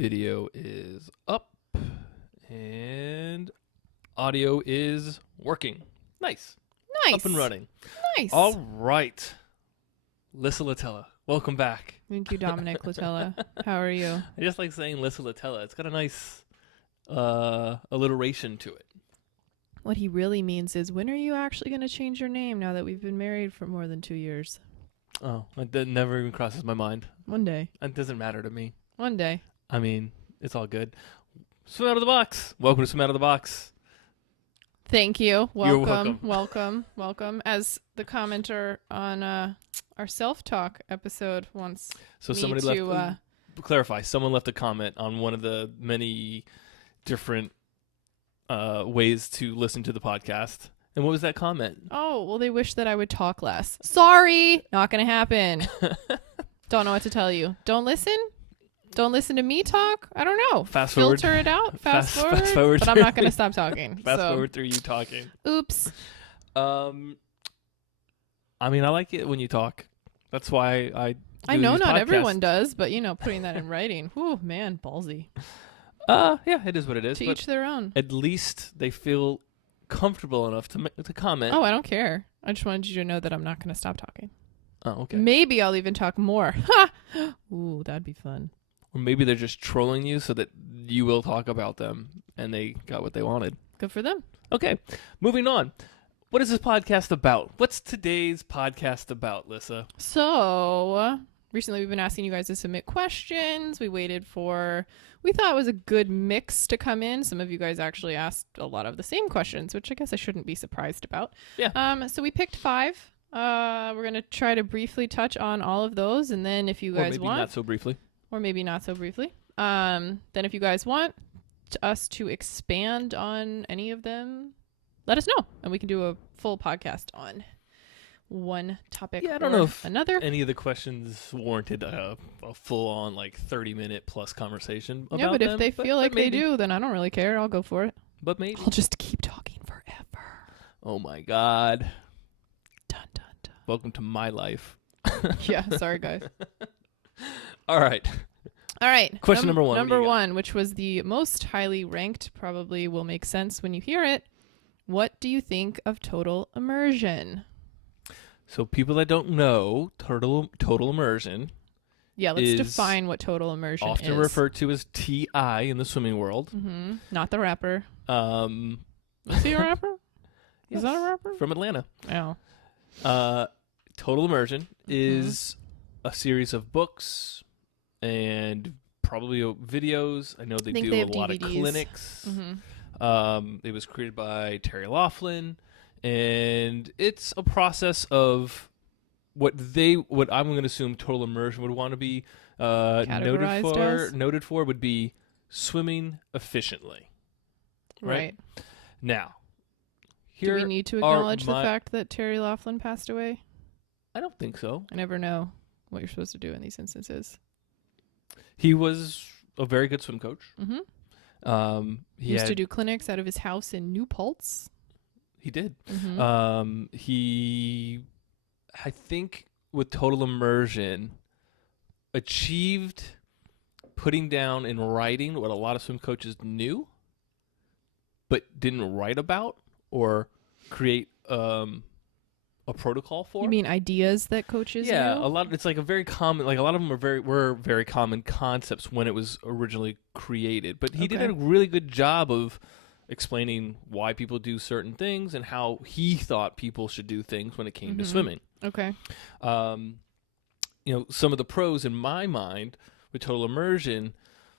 Video is up and audio is working. Nice. Nice. Up and running. Nice. All right. Lissa Latella, welcome back. Thank you, Dominic Latella. How are you? I just like saying Lissa Latella. It's got a nice alliteration to it. What he really means is, when are you actually going to change your name now that we've been married for more than 2 years? Oh, that never even crosses my mind. One day. It doesn't matter to me. One day. I mean, it's all good. Swim out of the box. Welcome to Swim out of the box. Thank you. You're Welcome. welcome. Welcome. As the commenter on our self-talk episode wants So me somebody to... left. Clarify. Someone left a comment on one of the many different ways to listen to the podcast. And what was that comment? Oh, well, they wish that I would talk less. Sorry. Not going to happen. Don't know what to tell you. Don't listen. Don't listen to me talk. I don't know. Fast forward. Filter it out. Fast forward forward. But I'm not going to stop talking. Fast forward through you talking. Oops. I mean, I like it when you talk. That's why I do know these not podcasts. everyone does, but, putting that in writing. Whew, man, ballsy. Yeah, it is what it is. To But each their own. at least they feel comfortable enough to comment. Oh, I don't care. I just wanted you to know that I'm not going to stop talking. Oh, okay. Maybe I'll even talk more. Ha! Ooh, that'd be fun. Or maybe they're just trolling you so that you will talk about them and they got what they wanted. Good for them. Okay, moving on. What is this podcast about? What's today's podcast about, Lissa? So, recently we've been asking you guys to submit questions. We thought it was a good mix to come in. Some of you guys actually asked a lot of the same questions, which I guess I shouldn't be surprised about. Yeah. So we picked 5. We're going to try to briefly touch on all of those. And then if you guys or maybe want, not so briefly. or maybe not so briefly, then if you guys want us to expand on any of them, let us know. And we can do a full podcast on one topic Yeah, I don't know if another. any of the questions warranted a full-on 30-minute plus conversation about Yeah, but them, if they feel like they maybe. do, then I don't really care. I'll go for it. But maybe. I'll just keep talking forever. Oh my God. Dun, dun, dun. Welcome to my life. Yeah, sorry, guys. All right. All right. Question number 1. What do Number you got? 1, which was the most highly ranked, probably will make sense when you hear it. What do you think of total immersion? So people that don't know, total immersion Yeah, let's is define what total immersion is. often referred to as TI in the swimming world. Mm-hmm. Not the rapper. Um, Is he a rapper? Is that a rapper? From Atlanta. Oh. Total immersion is a series of books and probably videos. I know they think do they a have lot DVDs. of clinics. Mm-hmm. It was created by Terry Laughlin, and it's a process of what I'm going to assume total immersion would want to be Categorized noted for would be swimming efficiently. Right. Now, Do here we need to are acknowledge the fact that Terry Laughlin passed away? I don't think so. I never know what you're supposed to do in these instances. He was a very good swim coach. Mm-hmm. He used had- to do clinics out of his house in New Paltz. He did. Mm-hmm. I think with total immersion, achieved putting down in writing what a lot of swim coaches knew, but didn't write about or create a protocol for. You mean ideas that coaches Yeah, knew? a lot. It's like a very common. Like a lot of them were very common concepts when it was originally created. But he did Okay. a really good job of explaining why people do certain things and how he thought people should do things when it came to Mhm. swimming. Okay. Some of the pros in my mind with total immersion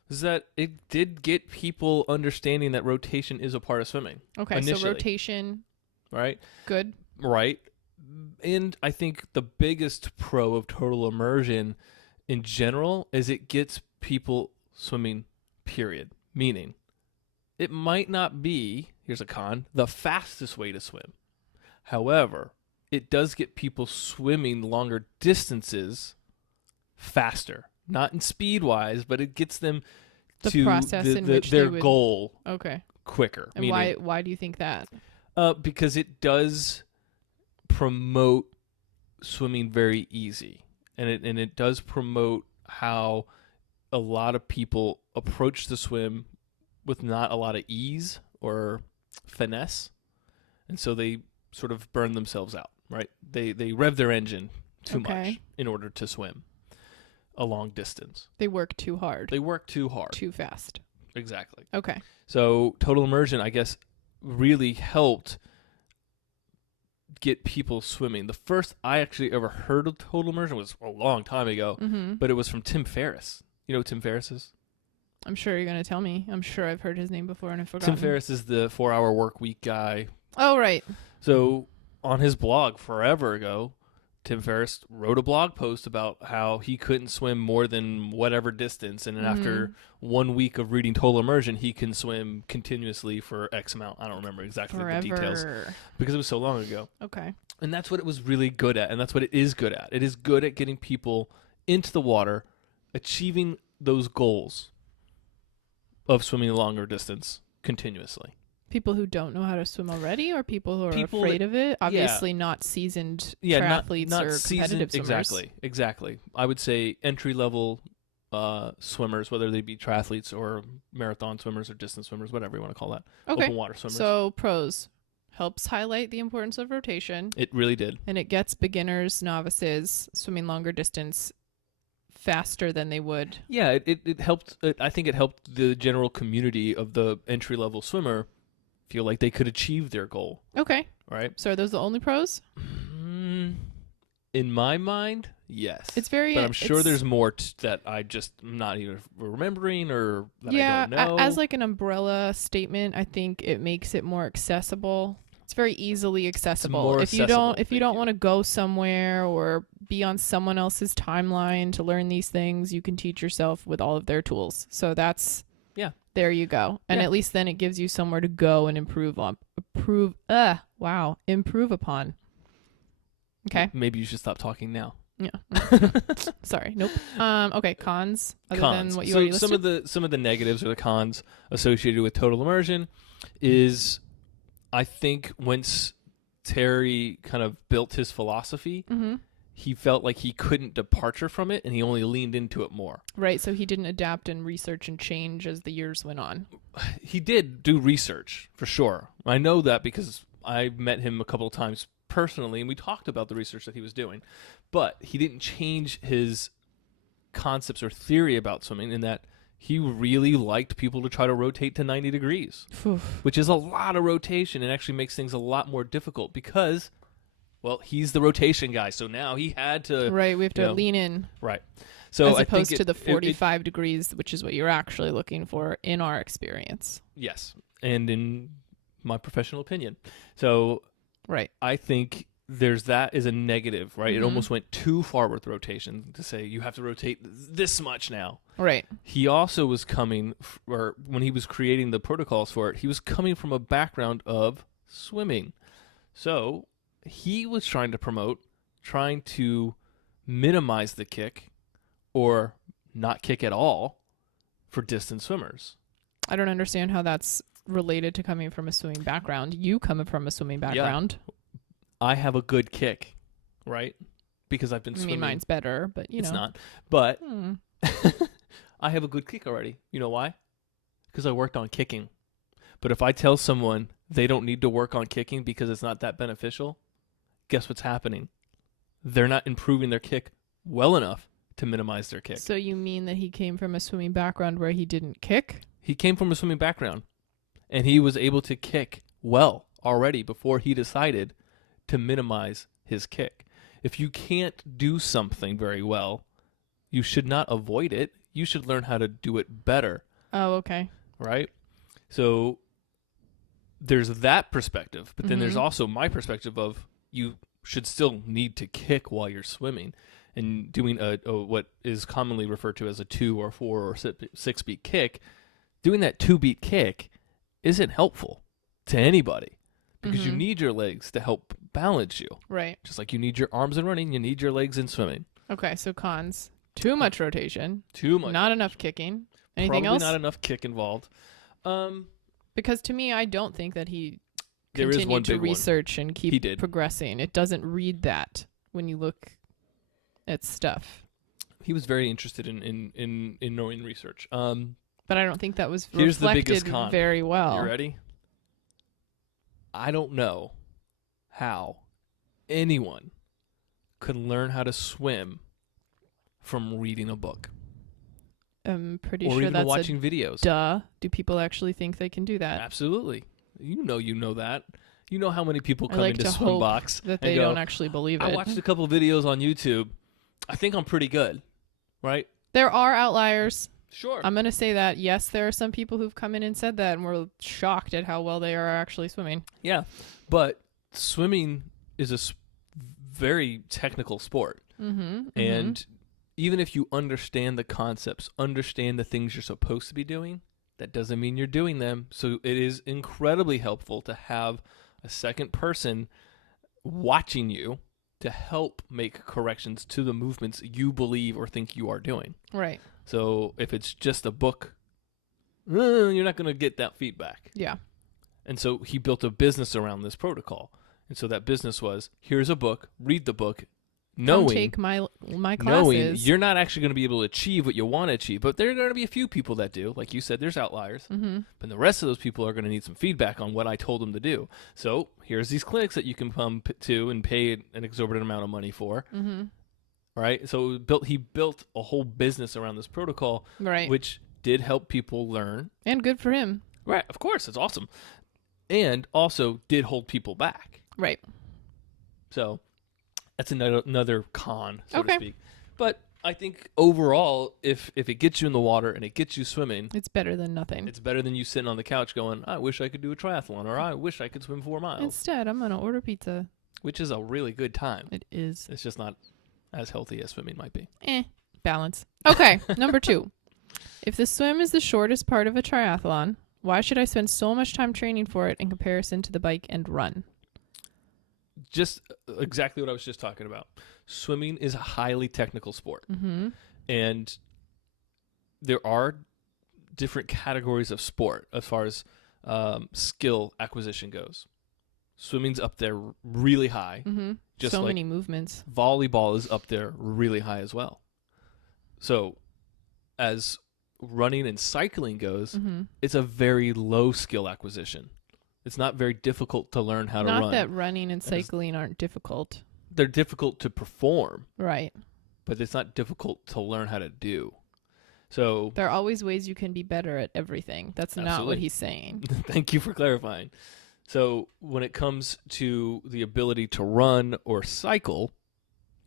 is that it did get people understanding that rotation is a part of swimming. Okay, Initially. so rotation, Right? good. Right. And I think the biggest pro of total immersion in general is it gets people swimming, period. Meaning, it might not be, here's a con, the fastest way to swim. However, it does get people swimming longer distances faster. Not in speed-wise, but it gets them The to process in which their they would... goal Okay. quicker. And Meaning, why do you think that? because it does promote swimming very easy, and it does promote how a lot of people approach the swim with not a lot of ease or finesse, and so they sort of burn themselves out, right? They rev their engine too much in order to swim a long distance. They work too hard. They work too hard. Too fast. Exactly. Okay. So total immersion, I guess, really helped get people swimming. The first I actually ever heard of total immersion was a long time ago, but it was from Tim Ferriss. You know who Tim Ferriss is? I'm sure you're going to tell me. I'm sure I've heard his name before and I've forgotten. Tim Ferriss is the 4-hour work week guy. Oh, right. So on his blog forever ago, Tim Ferriss wrote a blog post about how he couldn't swim more than whatever distance, and then after 1 week of reading Total Immersion, he can swim continuously for X amount. I don't remember exactly the details because it was so long ago. Okay. And that's what it was really good at, and that's what it is good at. It is good at getting people into the water, achieving those goals of swimming a longer distance continuously. People who don't know how to swim already, or people who are afraid of it? Obviously not seasoned triathletes not or competitive swimmers. Exactly. I would say entry-level swimmers, whether they be triathletes or marathon swimmers or distance swimmers, whatever you want to call that. Okay. Open water swimmers. So pros. Helps highlight the importance of rotation. It really did. And it gets beginners, novices, swimming longer distance faster than they would. Yeah, it helped. I think it helped the general community of the entry-level swimmer feel like they could achieve their goal. Okay. Right? So are those the only pros? In my mind, yes. It's very... But I'm sure there's more that I just am not even remembering or that I don't know. As like an umbrella statement, I think it makes it more accessible. It's very easily accessible. If you don't want to go somewhere or be on someone else's timeline to learn these things, you can teach yourself with all of their tools. So that's... There you go. And at least then it gives you somewhere to go and improve upon. Okay. Maybe you should stop talking now. Yeah. Sorry. Nope. Okay. Cons. Than what you already listed? Some of the negatives or the cons associated with total immersion is, I think once Terry kind of built his philosophy, he felt like he couldn't departure from it, and he only leaned into it more. Right, so he didn't adapt and research and change as the years went on. He did do research, for sure. I know that because I met him a couple of times personally, and we talked about the research that he was doing. But he didn't change his concepts or theory about swimming in that he really liked people to try to rotate to 90 degrees, which is a lot of rotation and actually makes things a lot more difficult because... Well, he's the rotation guy, so now he had to... Right, we have to lean in. Right. So as opposed to the 45 degrees, which is what you're actually looking for in our experience. Yes, and in my professional opinion. So right. I think that is a negative, right? It almost went too far with rotation to say you have to rotate this much now. Right. He also was coming, or when he was creating the protocols for it, he was coming from a background of swimming. So... he was trying to minimize the kick or not kick at all for distance swimmers. I don't understand how that's related to coming from a swimming background. You come from a swimming background. Yeah. I have a good kick, right? Because I've been swimming. I mean, mine's better, but it's not. But I have a good kick already. You know why? Because I worked on kicking. But if I tell someone they don't need to work on kicking because it's not that beneficial, guess what's happening? They're not improving their kick well enough to minimize their kick. So you mean that he came from a swimming background where he didn't kick? He came from a swimming background, and he was able to kick well already before he decided to minimize his kick. If you can't do something very well, you should not avoid it. You should learn how to do it better. Oh, okay. Right? So there's that perspective, but then there's also my perspective of you should still need to kick while you're swimming, and doing a what is commonly referred to as a 2 or 4 or 6 beat kick. Doing that 2 beat kick isn't helpful to anybody because you need your legs to help balance you. Right. Just like you need your arms in running, you need your legs in swimming. Okay, so cons. Too much rotation. Too much. Not enough kicking. Anything else? Probably not enough kick involved. Because to me, I don't think that he there is one continued to big research one. and keep progressing. It doesn't read that when you look at stuff. He was very interested in knowing research. But I don't think that was Here's the reflected biggest con. very well. You ready? I don't know how anyone could learn how to swim from reading a book I'm pretty or sure even that's watching videos. duh. Do people actually think they can do that? Absolutely. You know that. You know how many people I come like into to hope SwimBox that and they go, don't actually believe I it. watched a couple videos on YouTube. I think I'm pretty good, right? There are outliers. Sure. I'm going to say that. Yes, there are some people who've come in and said that and were shocked at how well they are actually swimming. Yeah, but swimming is a very technical sport. Mm-hmm. And even if you understand the concepts, understand the things you're supposed to be doing, that doesn't mean you're doing them. So it is incredibly helpful to have a second person watching you to help make corrections to the movements you believe or think you are doing. Right. So if it's just a book, you're not going to get that feedback. Yeah. And so he built a business around this protocol. And so that business was, here's a book, read the book, Come take my classes. knowing you're not actually going to be able to achieve what you want to achieve. But there are going to be a few people that do. Like you said, there's outliers. Mm-hmm. But the rest of those people are going to need some feedback on what I told them to do. So here's these clinics that you can come to and pay an exorbitant amount of money for. Mm-hmm. Right? So he built a whole business around this protocol, Right. which did help people learn. And good for him. Right, of course, it's awesome. And also did hold people back. Right. So that's another con, so Okay. to speak. But I think overall, if it gets you in the water and it gets you swimming, It's better than nothing. it's better than you sitting on the couch going, I wish I could do a triathlon, or I wish I could swim 4 miles, Instead, I'm going to order pizza. which is a really good time. It is. It's just not as healthy as swimming might be. Balance. Okay. Number 2. If the swim is the shortest part of a triathlon, why should I spend so much time training for it in comparison to the bike and run? Just exactly what I was just talking about. Swimming is a highly technical sport. Mm-hmm. And there are different categories of sport as far as skill acquisition goes. Swimming's up there really high. Mm-hmm. Just So like many movements. volleyball is up there really high as well. So as running and cycling goes, Mm-hmm. it's a very low skill acquisition. It's not very difficult to learn how to run. Not that running and cycling aren't difficult. They're difficult to perform, Right. but it's not difficult to learn how to do. So There are always ways you can be better at everything. That's not what Absolutely. he's saying. thank you for clarifying. So when it comes to the ability to run or cycle,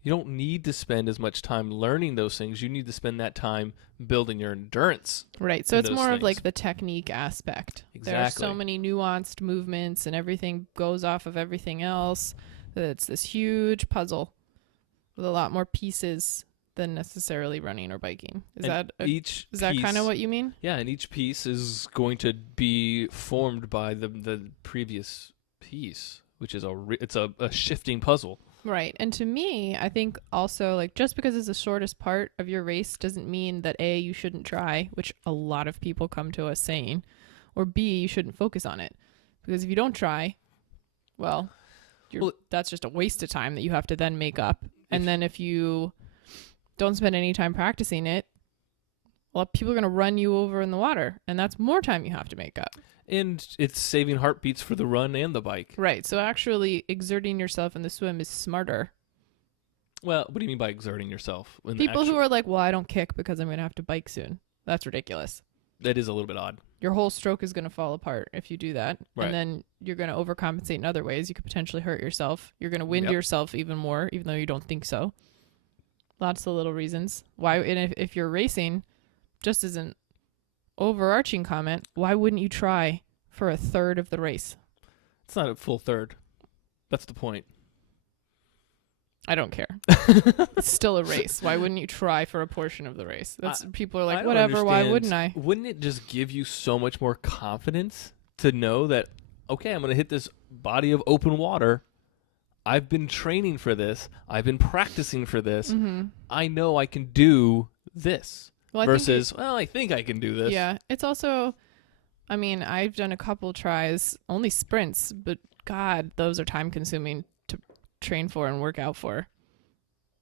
you don't need to spend as much time learning those things. You need to spend that time building your endurance. Right. So in it's those more of things. like the technique aspect. There are so Exactly. many nuanced movements and everything goes off of everything else. That it's this huge puzzle with a lot more pieces than necessarily running or biking. Is And that each is that kind of piece- what you mean? Yeah, and each piece is going to be formed by the previous piece, which is it's a shifting puzzle. Right. And to me, I think also like just because it's the shortest part of your race doesn't mean that A, you shouldn't try, which a lot of people come to us saying, or B, you shouldn't focus on it. Because if you don't try, well, that's just a waste of time that you have to then make up. And then if you don't spend any time practicing it, well, people are going to run you over in the water, and that's more time you have to make up. And it's saving heartbeats for the run and the bike. Right. So actually exerting yourself in the swim is smarter. Well, what do you mean by exerting yourself? People who are like, well, I don't kick because I'm going to have to bike soon. That's ridiculous. That is a little bit odd. Your whole stroke is going to fall apart if you do that. Right. And then you're going to overcompensate in other ways. You could potentially hurt yourself. You're going to wind Yep. yourself even more, even though you don't think so. Lots of little reasons. Why? And if you're racing, just as an overarching comment, why wouldn't you try for a third of the race? It's not a full third. That's the point. I don't care. It's still a race. Why wouldn't you try for a portion of the race? That's people are I like, don't whatever. Why understand. wouldn't I? Wouldn't it just give you so much more confidence to know that, okay, I'm going to hit this body of open water. I've been training for this. I've been practicing for this. Mm-hmm. I know I can do this. Well, I Versus, well, I think I can do this. Yeah, it's also, I mean, I've done a couple tries, only sprints, but God, those are time consuming to train for and work out for.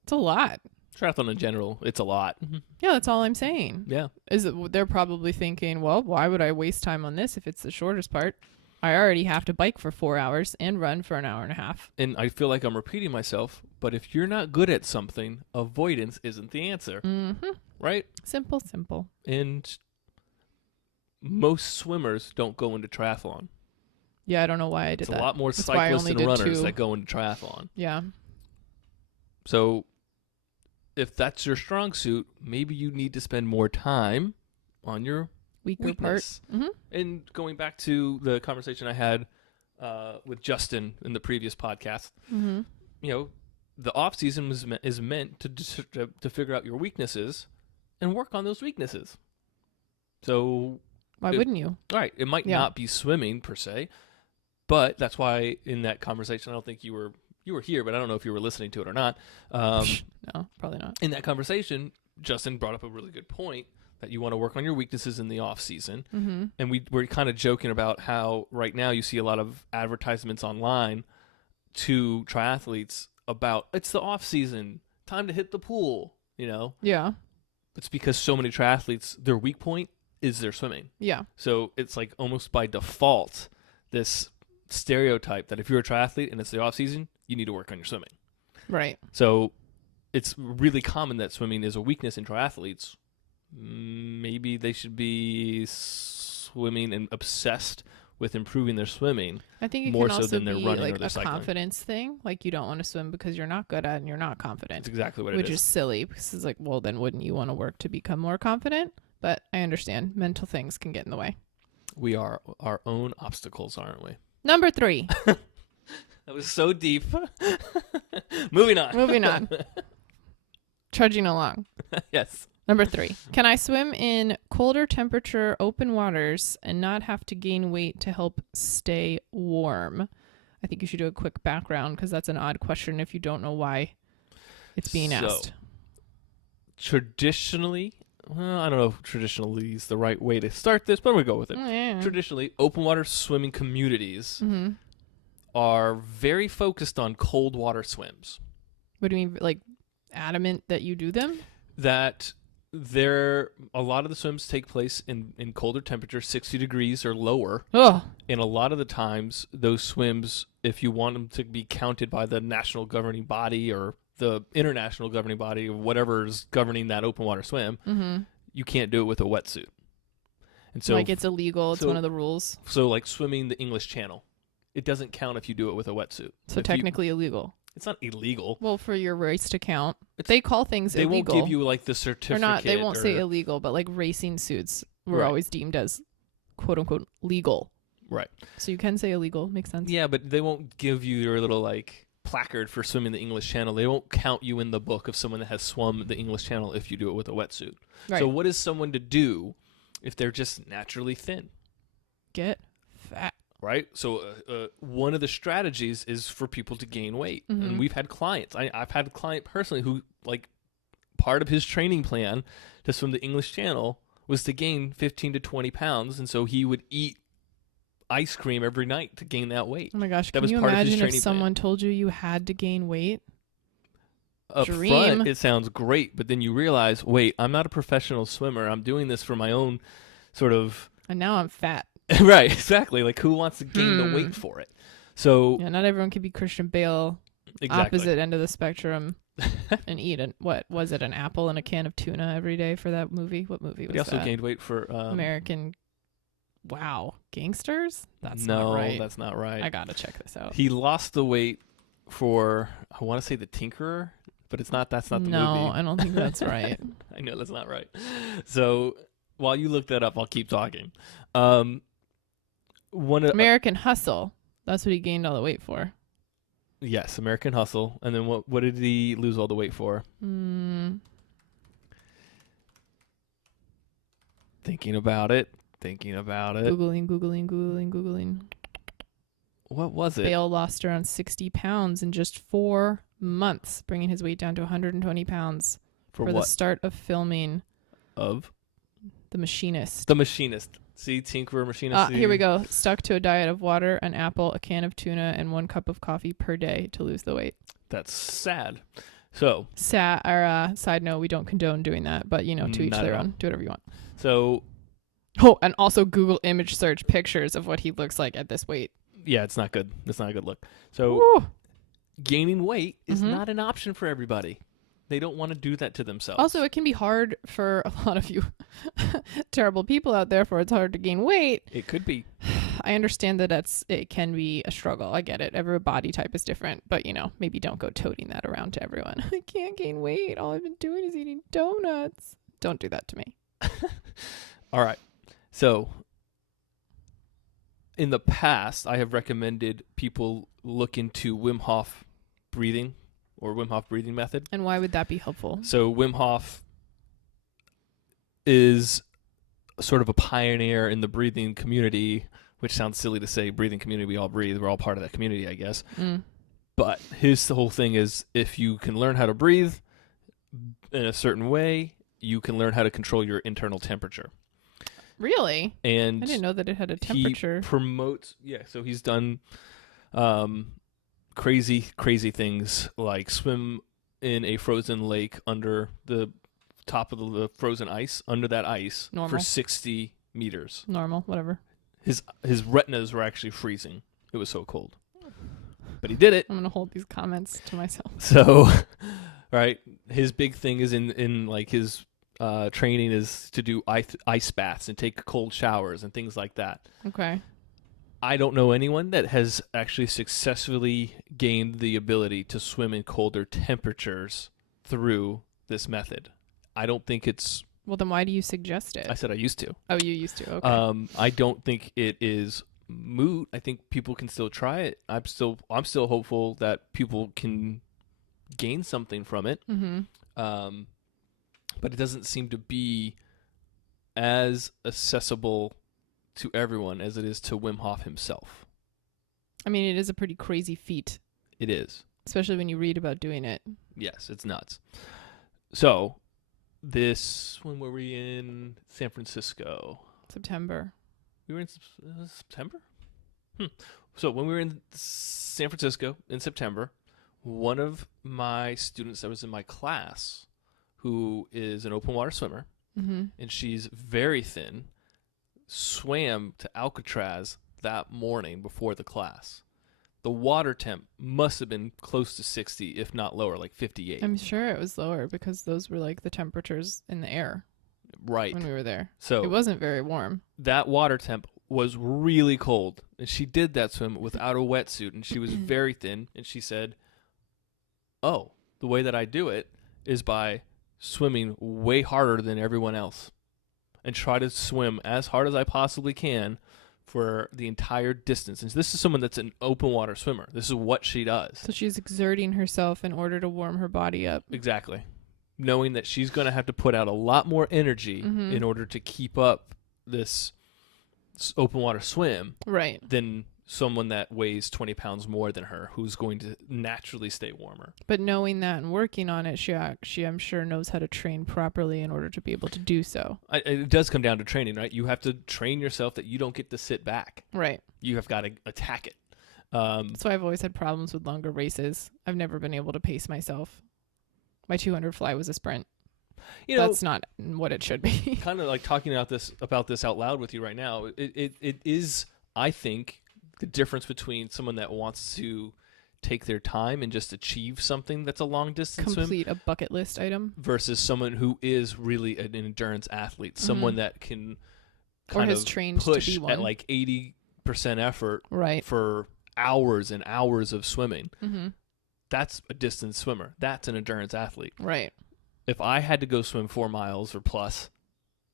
It's a lot. Triathlon in general, it's a lot. Yeah, that's all I'm saying. Yeah. They're probably thinking, well, why would I waste time on this if it's the shortest part? I already have to bike for 4 hours and run for an hour and a half. And I feel like I'm repeating myself, but if you're not good at something, avoidance isn't the answer. Mm-hmm. Right? Simple, simple. And most swimmers don't go into triathlon. Yeah, I don't know why I did that. It's a lot more That's why I cyclists only and did runners 2. that go into triathlon. Yeah. So if that's your strong suit, maybe you need to spend more time on your Weaker weakness. part. Mm-hmm. And going back to the conversation I had with Justin in the previous podcast, Mm-hmm. The off season is meant to figure out your weaknesses and work on those weaknesses. So Why wouldn't you? right, it might not be swimming per se, but that's why in that conversation, I don't think you were here, but I don't know if you were listening to it or not. No, probably not. In that conversation, Justin brought up a really good point that you want to work on your weaknesses in the off season. Mm-hmm. And we were kind of joking about how right now you see a lot of advertisements online to triathletes about it's the off season, time to hit the pool, Yeah. It's because so many triathletes, their weak point is their swimming. Yeah. So it's like almost by default, this stereotype that if you're a triathlete and it's the off season, you need to work on your swimming. Right. So it's really common that swimming is a weakness in triathletes. Maybe they should be swimming and obsessed with improving their swimming. I think it more can so also than their be running like or their a cycling. confidence thing. Like you don't want to swim because you're not good at it and you're not confident. That's exactly what Which it is silly because it's like, well, then wouldn't you want to work to become more confident? But I understand mental things can get in the way. We are our own obstacles, aren't we? Number 3. That was so deep. Moving on. Moving on. Trudging along. Yes. Number 3. Can I swim in colder temperature open waters and not have to gain weight to help stay warm? I think you should do a quick background because that's an odd question if you don't know why it's being asked. Traditionally, well, I don't know if traditionally is the right way to start this, but I'm going to go with it. Oh, yeah. Traditionally, open water swimming communities Mm-hmm. are very focused on cold water swims. What do you mean, like adamant that you do them? That a lot of the swims take place in colder temperatures, 60 degrees or lower. Oh, And a lot of the times, those swims, if you want them to be counted by the national governing body or the international governing body or whatever is governing that open water swim, you can't do it with a wetsuit. And so, like it's illegal. It's one of the rules. So, like swimming the English Channel, it doesn't count if you do it with a wetsuit. So technically illegal. It's not illegal. Well, for your race to count, they call things They illegal. won't give you like the certificate. Or not. They won't say illegal, but like racing suits were Right. always deemed as quote unquote legal. Right. So you can say illegal. Makes sense. Yeah, but they won't give you your little like placard for swimming the English Channel. They won't count you in the book of someone that has swum the English Channel if you do it with a wetsuit. Right. So what is someone to do if they're just naturally thin? Get fat. Right? So one of the strategies is for people to gain weight. Mhm. And we've had clients. I've had a client personally who, like, part of his training plan to swim the English Channel was to gain 15 to 20 pounds. And so he would eat ice cream every night to gain that weight. Oh my gosh. That Can was you part of his imagine if training someone told you you had to gain weight? Up Dream. front, it sounds great. But then you realize, wait, I'm not a professional swimmer. I'm doing this for my own sort of... And now I'm fat. Right, exactly. Like, who wants to gain the weight for it? So... Yeah, not everyone can be Christian Bale. Exactly. Opposite end of the spectrum. And eat what was it, an apple and a can of tuna every day for that movie? What movie was He also that? gained weight for American Gangsters? That's no, not right. that's not right. I gotta check this out. He lost the weight for I want to say the Tinkerer, but it's not. That's not the no, movie. I don't think that's right. I know that's not right. So while you look that up, I'll keep talking. One of American Hustle. That's what he gained all the weight for. yes, American Hustle, and then what did he lose all the weight for? Thinking about it. Googling. What was it? Bale lost around 60 pounds in just 4 months, bringing his weight down to 120 pounds for the what? start of filming Of The Machinist. The Machinist. See, Tinkerer, Machinist. Here we go. Stuck to a diet of water, an apple, a can of tuna, and 1 cup of coffee per day to lose the weight. That's sad. So, Side note, we don't condone doing that, but to each Not their at all. own. Do whatever you want. so Oh, and also Google image search pictures of what he looks like at this weight. yeah, it's not good. It's not a good look. So Woo. gaining weight is Mhm. not an option for everybody. They don't want to do that to themselves. Also, it can be hard for a lot of you terrible people out there, for it's hard to gain weight. it could be. I understand that it can be a struggle. I get it. Every body type is different, but maybe don't go toting that around to everyone. I can't gain weight. All I've been doing is eating donuts. Don't do that to me. All right. So in the past, I have recommended people look into Wim Hof breathing or Wim Hof breathing method. And why would that be helpful? So Wim Hof is sort of a pioneer in the breathing community, which sounds silly to say breathing community. We all breathe. We're all part of that community, I guess. But the whole thing is, if you can learn how to breathe in a certain way, you can learn how to control your internal temperature. Really? And I didn't know that it had a temperature. He promotes, so he's done crazy things like swim in a frozen lake under the top of the frozen ice, under that ice Normal. for 60 meters. Normal, whatever. His retinas were actually freezing. It was so cold. But he did it. I'm going to hold these comments to myself. So, right, his big thing is in like his training is to do ice baths and take cold showers and things like that. Okay. I don't know anyone that has actually successfully gained the ability to swim in colder temperatures through this method. I don't think it's... Well, then why do you suggest it? I said I used to. Oh, you used to. Okay. I don't think it is moot. I think people can still try it. I'm still hopeful that people can gain something from it. But it doesn't seem to be as accessible to everyone as it is to Wim Hof himself. I mean, it is a pretty crazy feat. It is. Especially when you read about doing it. Yes, it's nuts. So, when were we in San Francisco? September. We were in September? So, when we were in San Francisco in September, one of my students that was in my class, who is an open water swimmer, and she's very thin, swam to Alcatraz that morning before the class. The water temp must have been close to 60, if not lower, like 58. I'm sure it was lower because those were like the temperatures in the air. Right. When we were there. So it wasn't very warm. That water temp was really cold. And she did that swim without a wetsuit, and she was very thin. And she said, oh, the way that I do it is by swimming way harder than everyone else and try to swim as hard as I possibly can for the entire distance. And this is someone that's an open water swimmer. This is what she does. So she's exerting herself in order to warm her body up. Exactly. Knowing that she's going to have to put out a lot more energy in order to keep up this open water swim than someone that weighs 20 pounds more than her, who's going to naturally stay warmer. But knowing that and working on it, she I'm sure knows how to train properly in order to be able to do so. It does come down to training, right? You have to train yourself that you don't get to sit back. Right. You have got to attack it. So I've always had problems with longer races. I've never been able to pace myself. My 200 fly was a sprint. That's not what it should be. Kind of like talking about this out loud with you right now. It is, I think, the difference between someone that wants to take their time and just achieve something that's a long distance swim, complete a bucket list item, versus someone who is really an endurance athlete, someone that can or has trained push to be one. at like 80% effort right. for hours and hours of swimming. That's a distance swimmer. That's an endurance athlete. Right. If I had to go swim 4 miles or plus,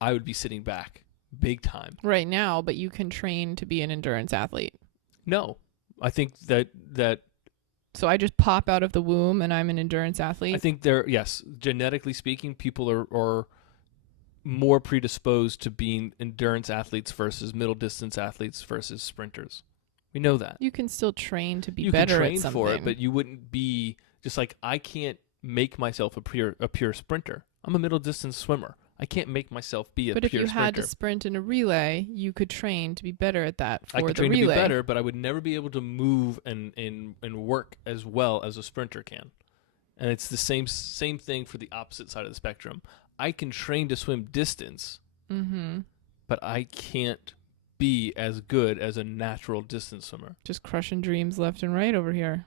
I would be sitting back big time. Right now, but you can train to be an endurance athlete. No. I think that so I just pop out of the womb and I'm an endurance athlete? I think yes, genetically speaking, people are more predisposed to being endurance athletes versus middle distance athletes versus sprinters. We know that. You can still train to be you better can train at something. for it, but you wouldn't be just like, I can't make myself a pure sprinter. I'm a middle distance swimmer. I can't make myself be a pure sprinter. But if you had to sprint in a relay, you could train to be better at that for the relay. I could train to be better, but I would never be able to move and work as well as a sprinter can. And it's the same thing for the opposite side of the spectrum. I can train to swim distance, Mm-hmm. but I can't be as good as a natural distance swimmer. Just crushing dreams left and right over here.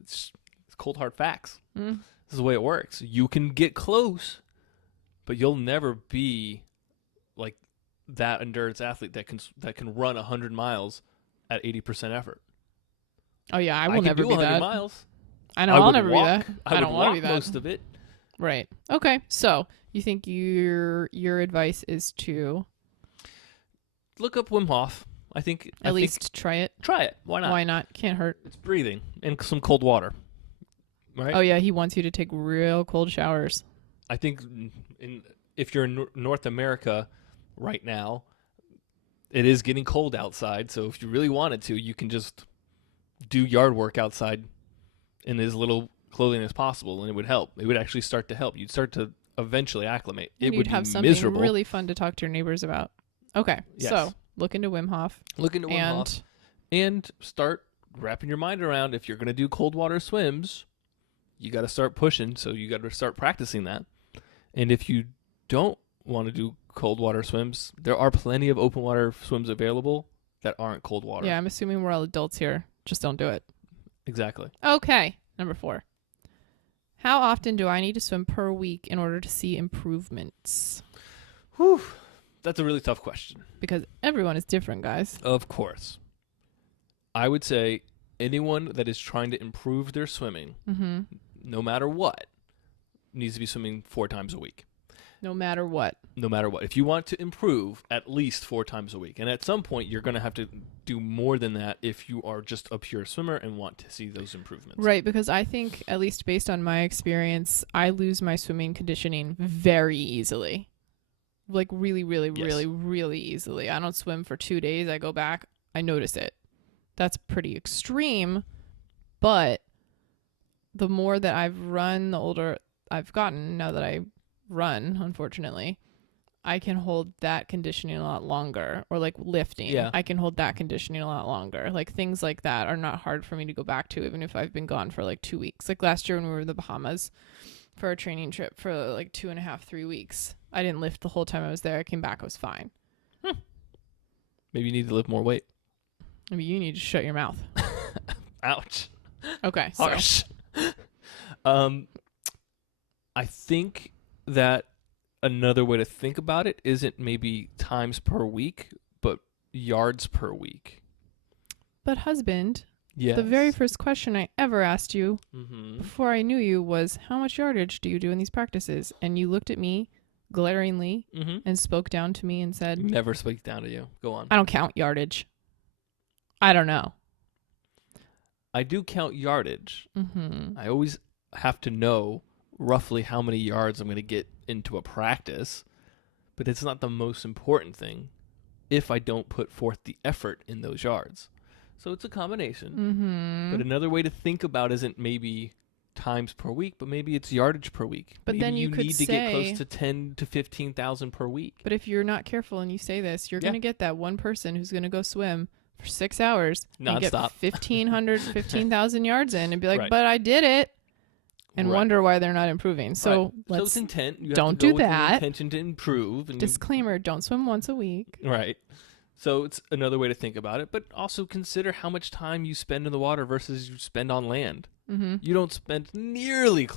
It's cold hard facts. Mm. This is the way it works. You can get close, but you'll never be like that endurance athlete that can run 100 miles at 80% effort. Oh yeah, I will can never do be 100 that. miles. I know I I'll would never walk. be that. I don't would want to walk be that. most of it. Right. Okay. So you think your advice is to Look up Wim Hof. I think at least try it. try it. Why not? Why not? Can't hurt. It's breathing and some cold water. Right? Oh yeah, he wants you to take real cold showers. I think if you're in North America right now, it is getting cold outside. So if you really wanted to, you can just do yard work outside in as little clothing as possible, and it would help. It would actually start to help. You'd start to eventually acclimate. And It you'd would have be something miserable. really fun to talk to your neighbors about. Okay. Yes. So look into Wim Hof Look into Wim Hof and start wrapping your mind around if you're going to do cold water swims, you got to start pushing. So you got to start practicing that. And if you don't want to do cold water swims, there are plenty of open water swims available that aren't cold water. Yeah, I'm assuming we're all adults here. Just don't do it. Exactly. Okay. Number 4. How often do I need to swim per week in order to see improvements? Whew. That's a really tough question. Because everyone is different, guys. Of course. I would say anyone that is trying to improve their swimming, Mm-hmm. no matter what, needs to be swimming 4 times a week. No matter what. No matter what. If you want to improve, at least 4 times a week. And at some point, you're going to have to do more than that if you are just a pure swimmer and want to see those improvements. Right, because I think, at least based on my experience, I lose my swimming conditioning very easily. Like really, really, Yes. really, really easily. I don't swim for 2 days. I go back. I notice it. That's pretty extreme. But the more that I've run, the older I've gotten. Now that I run, unfortunately, I can hold that conditioning a lot longer. Or like lifting. Yeah. I can hold that conditioning a lot longer. Like things like that are not hard for me to go back to, even if I've been gone for like 2 weeks. Like last year when we were in the Bahamas for a training trip for like 2.5, 3 weeks. I didn't lift the whole time I was there. I came back, I was fine. Maybe you need to lift more weight. Maybe you need to shut your mouth. Ouch. Okay. So, Harsh. I think that another way to think about it isn't maybe times per week, but yards per week. but husband, Yes. the very first question I ever asked you Mm-hmm. before I knew you was, how much yardage do you do in these practices? And you looked at me glaringly Mm-hmm. and spoke down to me and said, Never speak down to you. Go on. I don't count yardage. I don't know. I do count yardage. Mm-hmm. I always have to know roughly how many yards I'm going to get into a practice, but it's not the most important thing if I don't put forth the effort in those yards. So it's a combination. Mm-hmm. But another way to think about isn't maybe times per week, but maybe it's yardage per week. But maybe then you could need to get say- close to 10 to 15,000 per week. But if you're not careful and you say this, you're Yeah. going to get that one person who's going to go swim for 6 hours and get Nonstop. 15,000 yards in and be like, Right. but I did it, and Right. wonder why they're not improving. So Right. So let's it's intent. You have don't to go do with an that. intention to improve. And disclaimer: don't swim once a week. right. So it's another way to think about it, but also consider how much time you spend in the water versus you spend on land. Mm-hmm. You don't spend nearly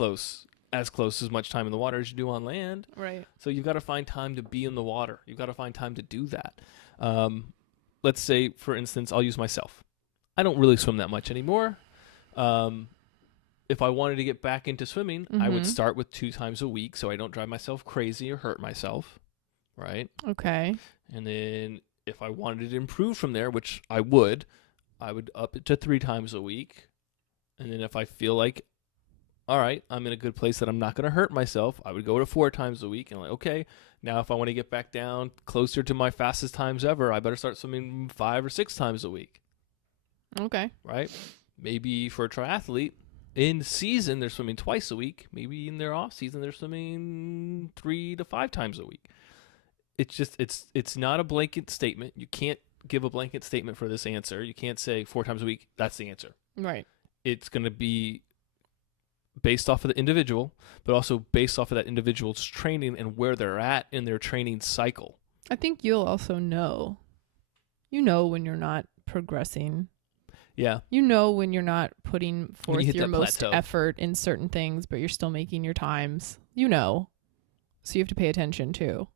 as much time in the water as you do on land. Right. So you've got to find time to be in the water. You've got to find time to do that. Let's say, for instance, I'll use myself. I don't really swim that much anymore. If I wanted to get back into swimming, I would Mhm. start with 2 times a week so I don't drive myself crazy or hurt myself, Okay. And then if I wanted to improve from there, which I would up it to 3 times a week. And then if I feel like, all right, I'm in a good place that I'm not going to hurt myself, I would go to 4 times a week. And like, okay, now if I want to get back down closer to my fastest times ever, I better start swimming 5 or 6 times a week, Okay. right? Maybe for a triathlete, in season, they're swimming twice a week. Maybe in their off season, they're swimming 3 to 5 times a week. It's just, it's not a blanket statement. You can't give a blanket statement for this answer. You can't say 4 times a week. That's the answer. Right. It's going to be based off of the individual, but also based off of that individual's training and where they're at in their training cycle. I think you'll also know. You know when you're not progressing. Yeah. You know when you're not putting When forth you hit your that most plateau. effort in certain things, but you're still making your times. You know. So you have to pay attention too.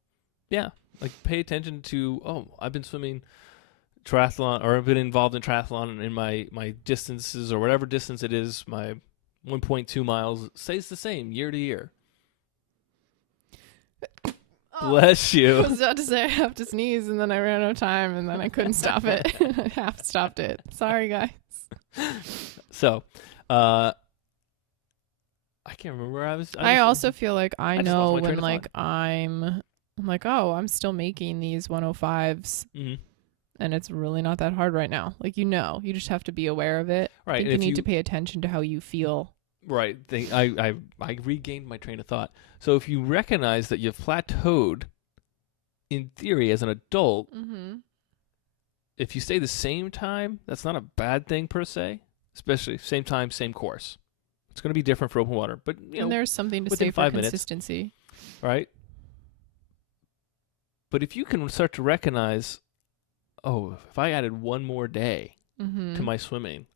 Yeah. Like pay attention to, I've been swimming triathlon, or I've been involved in triathlon, and my distances, or whatever distance it is, my 1.2 miles stays the same year to year. Bless I you. was about to say I have to sneeze, and then I ran out of time, and then I couldn't stop it. I half stopped it. Sorry, guys. So, I can't remember where I was. I also feel like I just know lost my train when of like I'm like, oh, I'm still making these 105s, Mhm. and it's really not that hard right now. Like, you just have to be aware of it. Right. I think And you if need to pay attention to how you feel. Right. I regained my train of thought. So if you recognize that you've plateaued, in theory, as an adult, Mm-hmm. if you stay the same time, that's not a bad thing per se. Especially same time, same course. It's going to be different for open water, but And there's something to within say for 5 minutes. consistency. Right? But if you can start to recognize, if I added one more day Mm-hmm. to my swimming,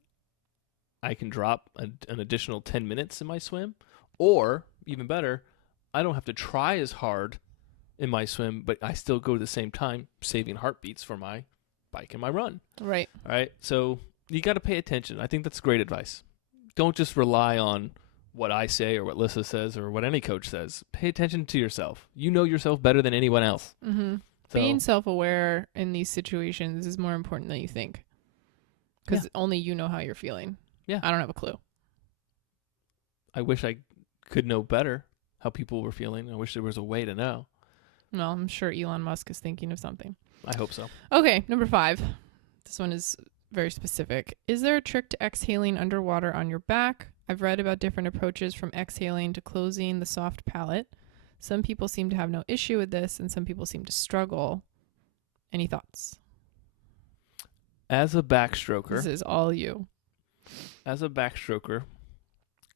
I can drop an additional 10 minutes in my swim, or even better, I don't have to try as hard in my swim, but I still go to the same time, saving heartbeats for my bike and my run. Right. All right. So you got to pay attention. I think that's great advice. Don't just rely on what I say or what Lissa says or what any coach says. Pay attention to yourself. You know yourself better than anyone else. Mm-hmm. So, Being self-aware in these situations is more important than you think, because only you know how you're feeling. Yeah. I don't have a clue. I wish I could know better how people were feeling. I wish there was a way to know. Well, I'm sure Elon Musk is thinking of something. I hope so. Okay, number 5. This one is very specific. Is there a trick to exhaling underwater on your back? I've read about different approaches from exhaling to closing the soft palate. Some people seem to have no issue with this, and some people seem to struggle. Any thoughts? As a backstroker, This is all you.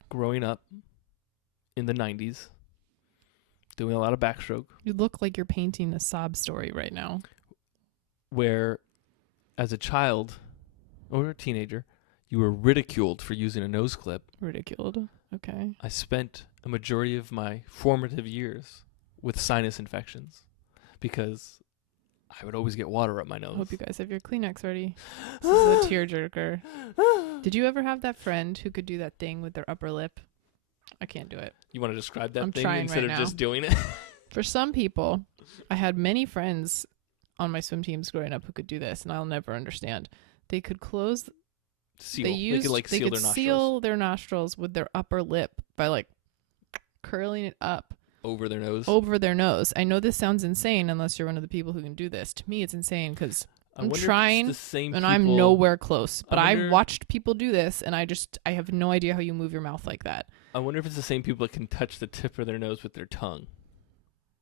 Growing up in the 90s, doing a lot of backstroke, You look like you're painting a sob story right now. where as a child or a teenager, you were ridiculed for using a nose clip. Ridiculed. Okay. I spent a majority of my formative years with sinus infections because I would always get water up my I nose. hope you guys have your Kleenex ready. This is a tearjerker. Did you ever have that friend who could do that thing with their upper lip? I can't do it. You want to describe that I'm thing trying instead right of now. just doing it? For some people, I had many friends on my swim teams growing up who could do this, and I'll never understand. They could close. Seal. They could like seal could their nostrils seal their nostrils with their upper lip by like curling it up over their nose. over their nose. I know this sounds insane unless you're one of the people who can do this. To me, it's insane because I I'm wonder if it's trying, the same and I'm people- nowhere close. But I I've wonder- watched people do this, and I have no idea how you move your mouth like that. I wonder if it's the same people that can touch the tip of their nose with their tongue,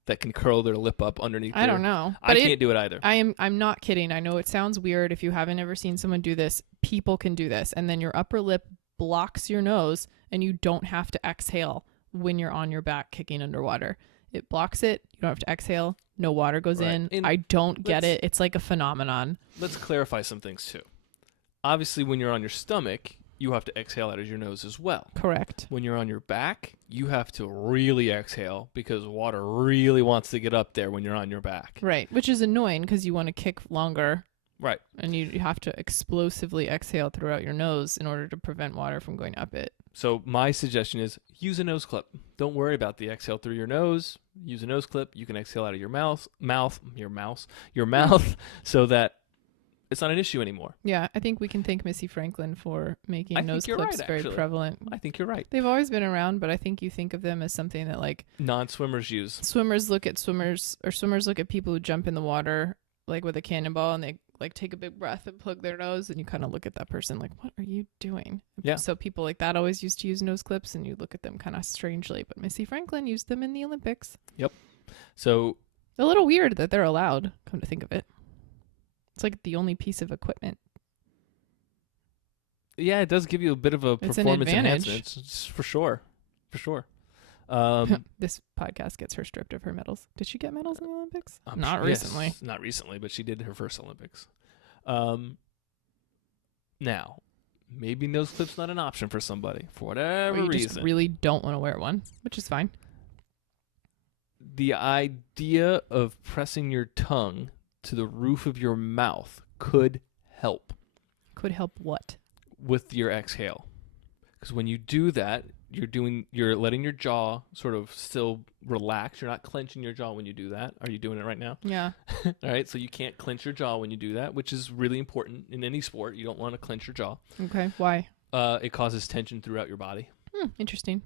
that can curl their lip up underneath. I don't know. I But can't do it either. I'm not kidding. I know it sounds weird. If you haven't ever seen someone do this, people can do this. And then your upper lip blocks your nose, and you don't have to exhale when you're on your back kicking underwater. It blocks it. You don't have to exhale. No water goes Right. in. And I don't get let's- it. It's like a phenomenon. Let's clarify some things too. Obviously, when you're on your stomach, you have to exhale out of your nose as well. Correct. When you're on your back, you have to really exhale because water really wants to get up there when you're on your back. Right. Which is annoying because you want to kick longer, Right. and you have to explosively exhale throughout your nose in order to prevent water from going up it. So my suggestion is use a nose clip. Don't worry about the exhale through your nose. Use a nose clip. You can exhale out of your mouth, so that it's not an issue anymore. Yeah, I think we can thank Missy Franklin for making I think nose you're clips right, very actually. prevalent. I think you're right. They've always been around, but I think you think of them as something that like Non-swimmers use. swimmers look at people who jump in the water like with a cannonball, and they like take a big breath and plug their nose, and you kind of look at that person like, what are you doing? Yeah. So people like that always used to use nose clips, and you look at them kind of strangely, but Missy Franklin used them in the Olympics. So A little weird that they're allowed, come to think of it. It's like the only piece of equipment. yeah, it does give you a bit of a It's an performance advantage. enhancement, for sure. for sure. This podcast gets her stripped of her medals. Did she get medals in the Olympics? I'm Not sure- yes, recently. not recently, but she did her first Olympics. Now, maybe nose clip's not an option for somebody for Or whatever you reason. just really don't want to wear one, which is fine. The idea of pressing your tongue to the roof of your mouth could help Could help what? with your exhale. Because when you do that, you're letting your jaw sort of still relax. You're not clenching your jaw when you do that. Are you doing it right now? Yeah. All right. So you can't clench your jaw when you do that, which is really important in any sport. You don't want to clench your jaw. Okay. Why? It causes tension throughout your body. Interesting.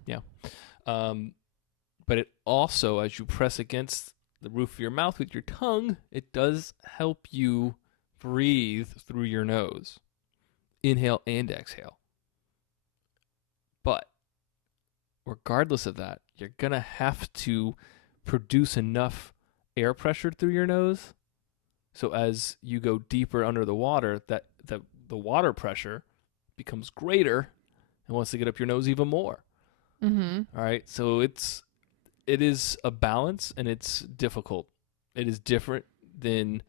But it also, as you press against the roof of your mouth with your tongue, it does help you breathe through your nose. Inhale and exhale. But regardless of that, you're going to have to produce enough air pressure through your nose. So as you go deeper under the water, that the water pressure becomes greater and wants to get up your nose even more. Mm-hmm. All right. So it is a balance, and it's difficult. It is different than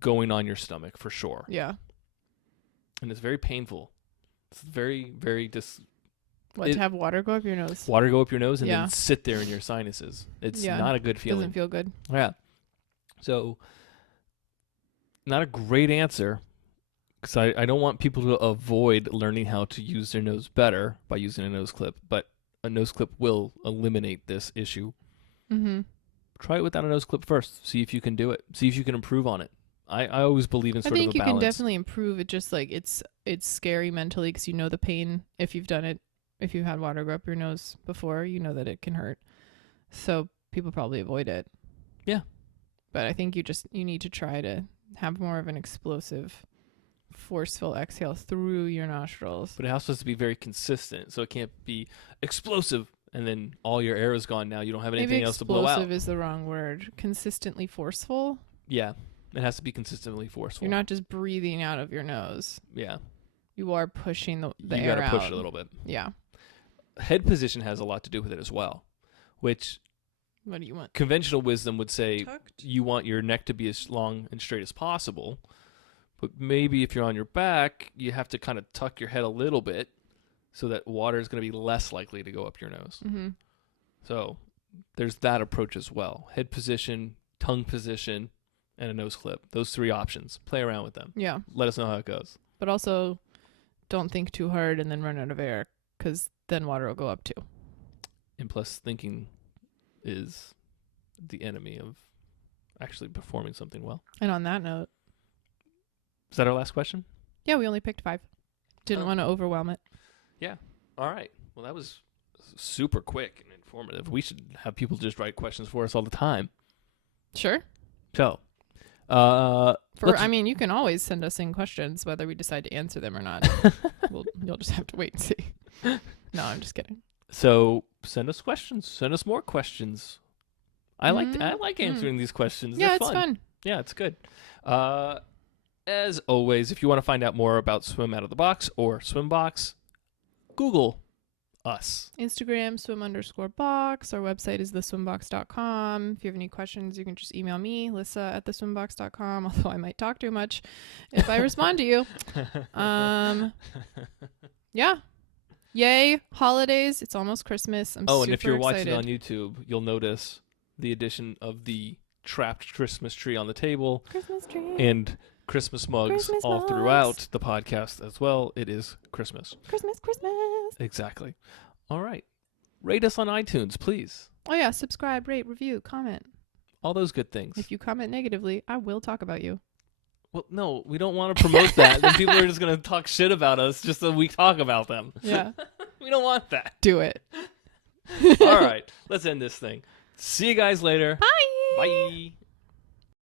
going on your stomach for sure. Yeah. And it's very painful. It's very, very To have water go up your nose? water go up your nose and Yeah. then sit there in your sinuses. It's Yeah. not a good feeling. Doesn't feel good. Yeah. So, not a great answer, because I don't want people to avoid learning how to use their nose better by using a nose clip, but a nose clip will eliminate this issue. Mm-hmm. Try it without a nose clip first. See if you can do it. See if you can improve on it. I always believe in I sort of a think you balance. can definitely improve. It just like it's scary mentally because you know the pain if you've done it. If you've had water go up your nose before, you know that it can hurt. So people probably avoid it. Yeah. But I think you need to try to have more of an explosive, forceful exhale through your nostrils. But it also has to be very consistent, so it can't be explosive and then all your air is gone now. You don't have anything Maybe else to blow out. explosive is the wrong word. Consistently forceful. Yeah. It has to be consistently forceful. You're not just breathing out of your nose. Yeah. You are pushing the You air gotta out. push it a little bit. Yeah. Head position has a lot to do with it as well, which What do you want? conventional wisdom would say Tucked? you want your neck to be as long and straight as possible. But maybe if you're on your back, you have to kind of tuck your head a little bit so that water is going to be less likely to go up your nose. Mm-hmm. So there's that approach as well. Head position, tongue position, and a nose clip. Those three options. Play around with them. Yeah. Let us know how it goes. But also, don't think too hard and then run out of air, because then water will go up too. And plus, thinking is the enemy of actually performing something well. And on that note, Is that our last question? yeah, we only picked 5. Didn't Oh. want to overwhelm it. All right. Well, that was super quick and informative. We should have people just write questions for us all the time. Sure. So, I mean, you can always send us in questions, whether we decide to answer them or not. You'll just have to wait and see. No, I'm just kidding. so send us questions. Send us more questions. I like Mhm. answering these questions. Yeah, They're it's fun. Yeah, it's good. As always, if you want to find out more about Swim Out of the Box or SwimBox, Google us. Instagram, swim_box. Our website is theswimbox.com. If you have any questions, you can just email me, Lissa@theswimbox.com, although I might talk too much if I respond to you. Yeah. Yay, holidays. It's almost Christmas. I'm Oh, super and if you're excited. watching on YouTube, you'll notice the addition of the trapped Christmas tree on the table Christmas tree. and Christmas mugs Christmas all mugs. throughout the podcast as well. It is Christmas. Christmas. Exactly. All right. Rate us on iTunes, please. Oh, yeah. Subscribe, rate, review, comment. All those good things. If you comment negatively, I will talk about you. Well, no, we don't want to promote that. Then people are just going to talk shit about us just so we talk about them. Yeah. We don't want that. Do it. All right. Let's end this thing. See you guys later. Bye. Bye.